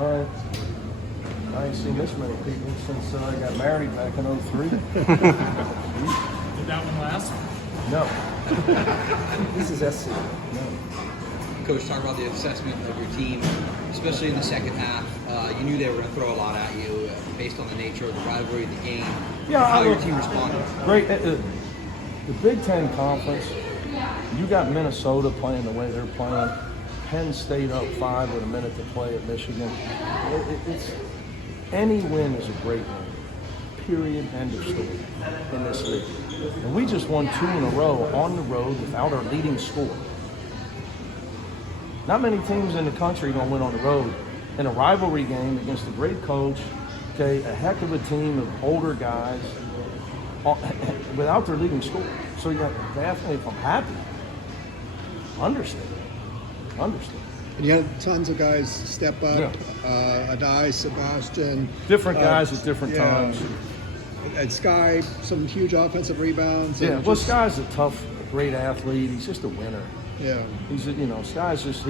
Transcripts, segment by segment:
I ain't seen this many people since I got married back in '03. Did that one last? No. This is SC. No. Coach, talk about the assessment of your team, especially in the second half. You knew they were going to throw a lot at you based on the nature of the rivalry of the game. Yeah, how your team responded. Great. The Big Ten Conference, you got Minnesota playing the way they're playing. Penn State up 5 with a minute to play at Michigan. It's any win is a great win. Period. End of story in this league. And we just won 2 in a row on the road without our leading scorer. Not many teams in the country are going to win on the road in a rivalry game against a great coach, okay, a heck of a team of older guys without their leading scorer. So yeah, definitely, if I'm happy, understand. And you had tons of guys step up. Yeah. Adai, Sebastian. Different guys at different times. And Sky, some huge offensive rebounds. Yeah, well, Sky's a tough, great athlete. He's just a winner. Yeah. Sky's just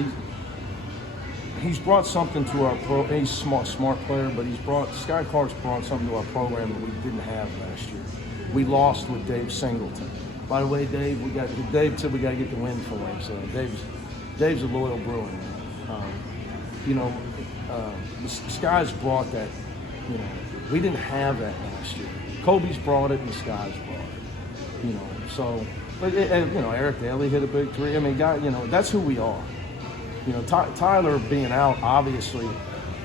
he's brought something to our pro. He's a smart player, but Sky Clark's brought something to our program that we didn't have last year. We lost with Dave Singleton. By the way, Dave said we got to get the win for him. So Dave's a loyal Bruin. Sky's brought that. We didn't have that last year. Kobe's brought it, and Sky's brought it. So. But Eric Daly hit a big 3. I mean, that's who we are. Tyler being out obviously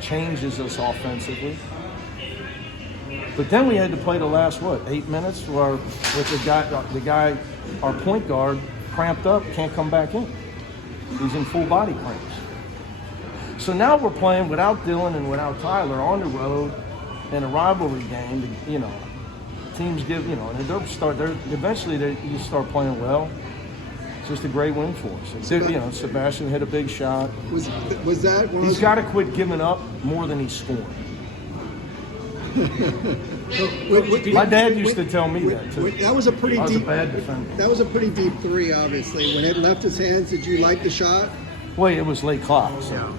changes us offensively. But then we had to play the last 8 minutes with the guy, our point guard, cramped up, can't come back in. He's in full body cramps. So now we're playing without Dylan and without Tyler on the road in a rivalry game. Teams give, and eventually you start playing well. It's just a great win for us. Sebastian hit a big shot. Was that one? He's got to quit giving up more than he's scoring. My dad used to tell me that too. That was a pretty I was deep. a bad defender. That was a pretty deep 3, obviously. When it left his hands, did you like the shot? Well, it was late clock. So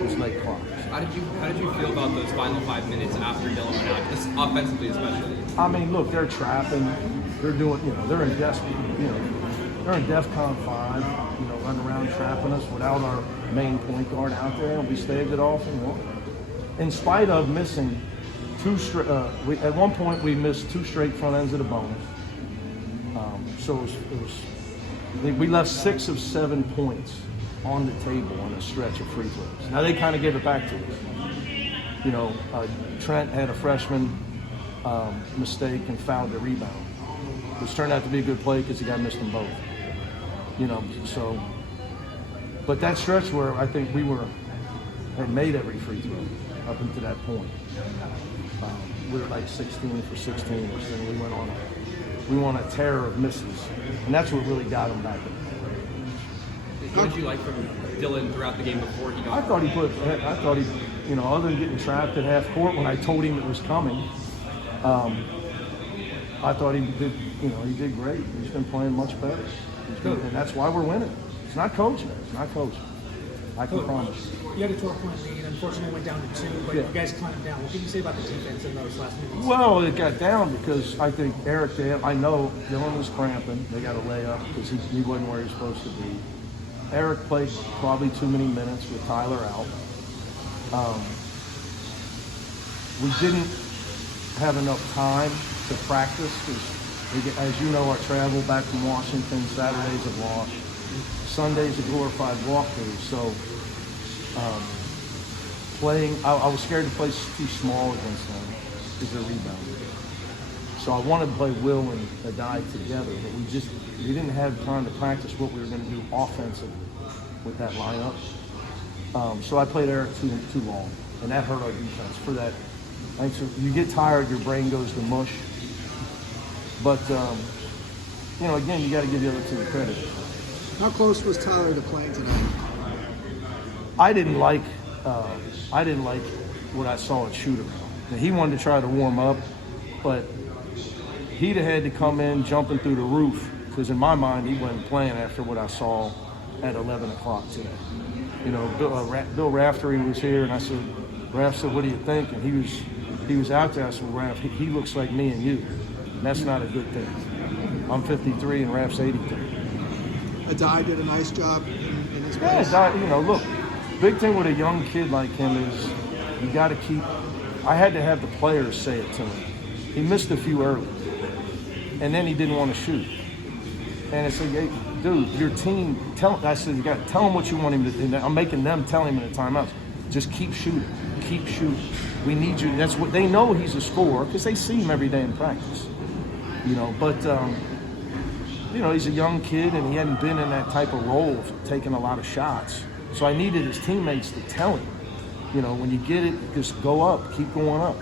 it was late clock. How did you feel about those final 5 minutes after Dylan went out, just offensively especially? I mean, look, they're trapping. They're doing, they're in they're in DEFCON 5, running around trapping us without our main point guard out there, and we staved it off and won. In spite of missing 2 straight, at one point we missed 2 straight front ends of the bonus. So we left 6 of 7 points on the table on a stretch of free throws. Now they kind of gave it back to us. Trent had a freshman mistake and fouled the rebound, which turned out to be a good play because the guy missed them both. But that stretch where I think we had made every free throw up until that point. We were like 16 for 16, and we went on a tear of misses, and that's what really got them back. What did you like from Dylan throughout the game before he got? I thought he, other than getting trapped at half court when I told him it was coming, I thought he did. He did great. He's been playing much better, and that's why we're winning. It's not coaching. I can promise. You had a 12-point lead. Unfortunately, went down to 2, but you guys climbed down. What can you say about the defense in those last minutes? Well, it got down because I think I know Dylan was cramping. They got a layup because he wasn't where he was supposed to be. Eric played probably too many minutes with Tyler out. We didn't have enough time to practice because, as you know, our travel back from Washington, Saturdays a wash, Sundays a glorified walkthrough. So I was scared to play too small against them because they're rebounding. So I wanted to play Will and Adai together, but we didn't have time to practice what we were going to do offensively with that lineup. So I played Eric too long, and that hurt our defense. For that, you get tired, your brain goes to mush. But again, you got to give the other two the credit. How close was Tyler to playing tonight? I didn't like what I saw at shoot around. He wanted to try to warm up, but he'd have had to come in jumping through the roof because in my mind he wasn't playing after what I saw at 11 o'clock today. You know, Bill Raftery was here, and I said, Raf said, what do you think? And he was out there. I said, well, Raf, he looks like me and you. And that's not a good thing. I'm 53 and Raf's 83. Adai did a nice job in his Yeah, place. you know, look, big thing with a young kid like him is you got to keep. I had to have the players say it to him. He missed a few early, and then he didn't want to shoot. And I said, hey, dude, your team. I said, you got to tell him what you want him to do. I'm making them tell him in the timeouts. Just keep shooting. Keep shooting. We need you. That's what they know. He's a scorer because they see him every day in practice. You know, but. You know, he's a young kid and he hadn't been in that type of role of taking a lot of shots. So I needed his teammates to tell him, you know, when you get it, just go up, keep going up.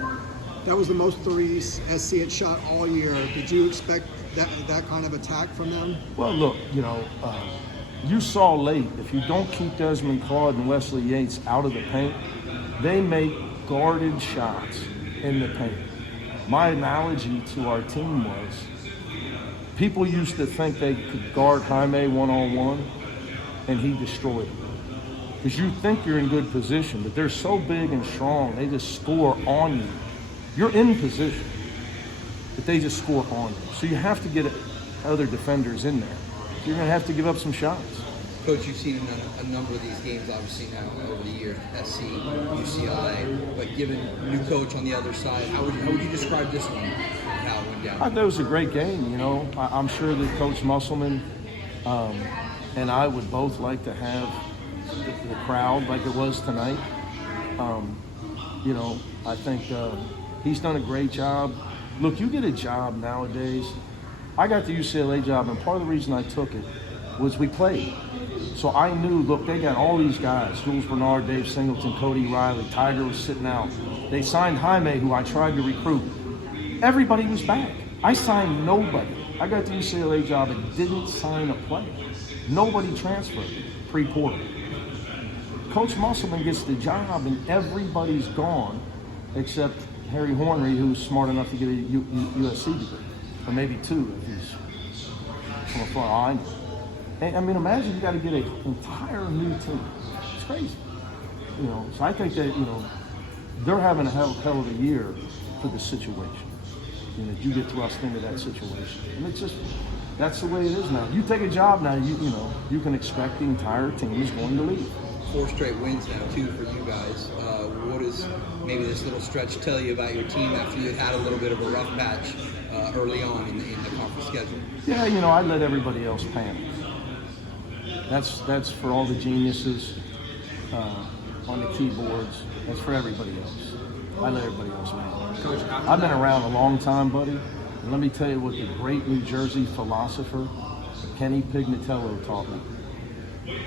That was the most threes SC had shot all year. Did you expect that kind of attack from them? Well, look, you know, you saw late, if you don't keep Desmond Claude and Wesley Yates out of the paint, they make guarded shots in the paint. My analogy to our team was, people used to think they could guard Jaime one-on-one, and he destroyed them. Because you think you're in good position, but they're so big and strong, they just score on you. You're in position, but they just score on you. So you have to get other defenders in there. You're going to have to give up some shots. Coach, you've seen a number of these games, obviously, now over the year, SC, UCLA, but given new coach on the other side, how would you describe this one? How it went down? I thought it was a great game, you know. I'm sure that Coach Musselman and I would both like to have the crowd like it was tonight. You know, I think he's done a great job. Look, you get a job nowadays. I got the UCLA job, and part of the reason I took it was we played. So I knew, look, they got all these guys, Jules Bernard, Dave Singleton, Cody Riley, Tiger was sitting out. They signed Jaime, who I tried to recruit. Everybody was back. I signed nobody. I got the UCLA job and didn't sign a player. Nobody transferred pre-portal. Coach Musselman gets the job and everybody's gone except Harry Hornery, who's smart enough to get a USC degree, or maybe two if he's from a far eye. And I mean, imagine you got to get an entire new team. It's crazy, you know. So I think that, you know, they're having a hell of a year for the situation. You know, you get thrust into that situation, and it's just that's the way it is now. You take a job now, you know, you can expect the entire team is going to leave. 4 straight wins now, too, for you guys. What does maybe this little stretch tell you about your team after you had a little bit of a rough patch early on in the conference schedule? Yeah, you know, I let everybody else panic. That's for all the geniuses on the keyboards. That's for everybody else. I let everybody else panic. Coach, I've been around a long time, buddy. And let me tell you what the great New Jersey philosopher Kenny Pignatello taught me.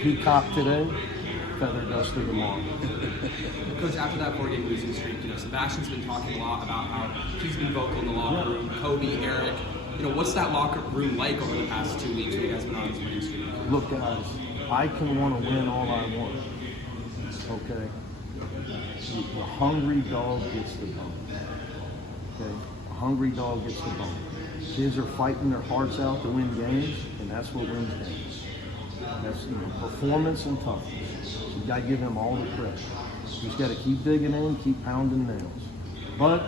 Peacock today, feather duster tomorrow. Coach, after that 4-game losing streak, you know, Sebastian's been talking a lot about how he's been vocal in the locker room. Kobe, Eric, you know, what's that locker room like over the past 2 weeks when you guys been on this winning streak? Look, guys, I can want to win all I want. Okay? The hungry dog gets the bone. Okay? A hungry dog gets the bone. Kids are fighting their hearts out to win games, and that's what wins games. That's, you know, performance and toughness. So you got to give him all the credit. You just got to keep digging in, keep pounding nails. But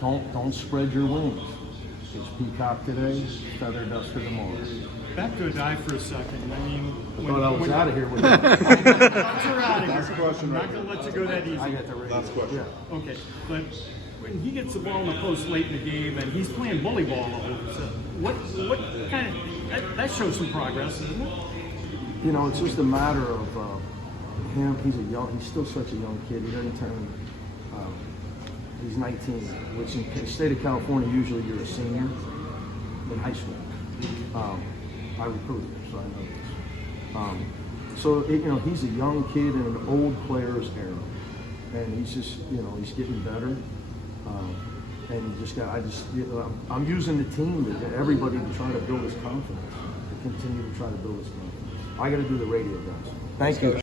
don't spread your wings. It's Peacock today, feather duster tomorrow. Back to Adai for a second. I mean, I thought I was out of here with that. Last question. I'm not going to let you go that easy. I got the radio. Last question. Yeah. Okay, but when he gets the ball in the post late in the game and he's playing bully ball all over a sudden, what kind of that shows some progress, doesn't it? You know, it's just a matter of him. He's still such a young kid. He doesn't turn. He's 19, which in the state of California, usually you're a senior in high school. I recruited him, so I know this. So you know, he's a young kid in an old player's era, and he's just, you know, he's getting better. And I'm using the team, everybody to try to build his confidence, to continue to try to build his confidence. I got to do the radio, guys. Thank you.